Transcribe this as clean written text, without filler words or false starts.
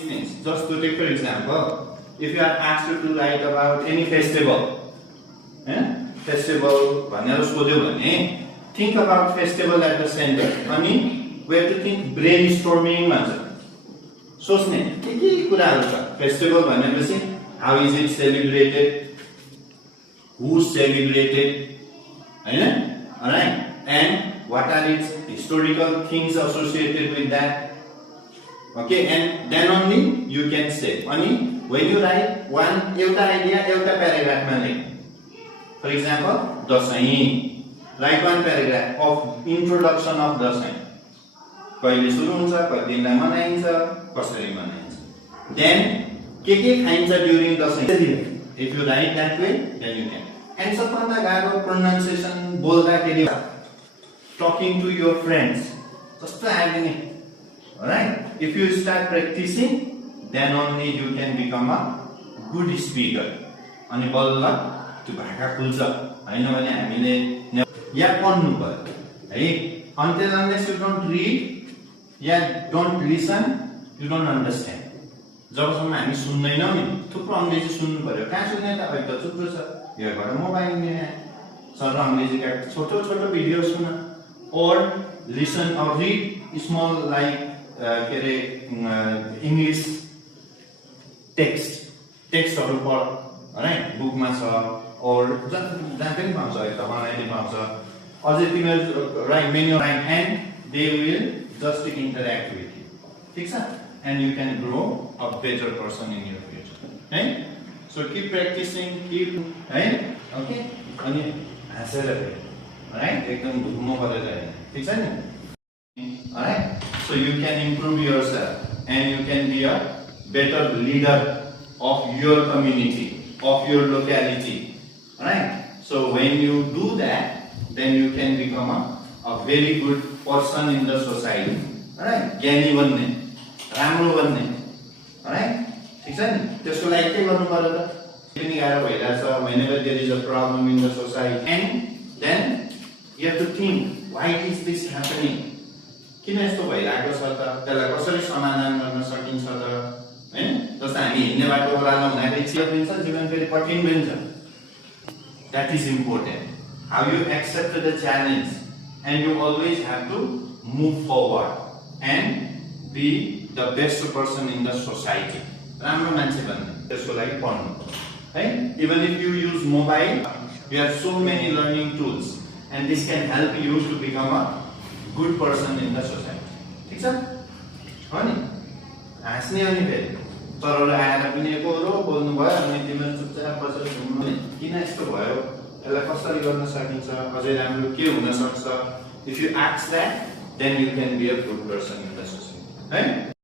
things. Just to take for example, if you are asked to write about any festival, festival, think about festival at the center. We have to think brainstorming. सोच्ने के कुराहरु छ festival भनेपछि how is it celebrated, who celebrated, हैन, alright, and what are its historical things associated with that. Okay, and then only you can say. Ani when you write one euta idea euta paragraph ma लेख. For example, Dashain, write one paragraph of introduction of Dashain. कहिले सुरु हुन्छ, कति दिनमा मनाइन्छ, कसरी मनाइन्छ. Then के खाइन्छ during Dashain. If you write that way, then you can. And सबभन्दा गाह्रो pronunciation बोल्दाखेरि talking to your friends जस्तो आइदिने. Alright? If you start practicing, then only you can become a good speaker. अनि बल्ल त्यो भाका खुल्छ. हैन भने हामीले या पढ्नु पर्यो है. Until unless you don't read, don't listen, you don't understand. जबसम्म हामी सुन्दैनौं नि थुप्रो अंग्रेजी सुन्नु पर्यो. कहाँ सुन्ने त अहिले त थुप्रो छ. यहाँबाट मोबाइल में सर अंग्रेजी का छोटो छोटो video soon or listen or read small like English textहरु पढ. हैन बुकमा छ or जहाँ पनि पाउँछ अहिले त अनलाइन पाउँछ. अझै तिमीहरु right menu right and they will just interact with you. ठीक छ? And you can grow a better person in your future. Right? So keep practicing, keep, right? Okay? अनि हाँसेर गयो. Alright? एकदम घुम्नु पर्यो जाने. ठीक छ नि? Alright? So you can improve yourself and you can be a better leader of your community, of your locality. Alright? So when you do that, then you can become a very good person in the society. Alright? ज्ञानी बन्ने, राम्रो बन्ने. Alright? ठीक छ नि? त्यसको लागि के गर्नु पर्यो त? पनि गाह्रो भइरहेछ. Whenever there is a problem in the society, and then you have to think, why is this happening? किन यस्तो भइरहेको छ त? त्यसलाई कसरी समाधान गर्न सकिन्छ त? हैन? जस्तो हामी हिँड्ने बाटो ओह्रालो हुँदाखेरि चिया दिन्छ, जीवन फेरि कठिन हुन्छ. That is important. How you accept the challenge, and you always have to move forward and be the best person in the society. राम्रो मान्छे बन्ने. त्यसको लागि पढ्नु. है? Even if you use mobile, you have so many learning tools, and this can help you to become a good person in the society. ठीक छ? हो नि? हाँस्ने अनि फेरि तरले आएर पनि एकरो बोल्नु भयो अनि तिमीहरु चुपचाप बसेर सुन्नु. किन यस्तो भयो? यसलाई कसरी गर्न सकिन्छ? अझै राम्रो के हुन सक्छ? If you ask that, then you can be a good person in the society. Right?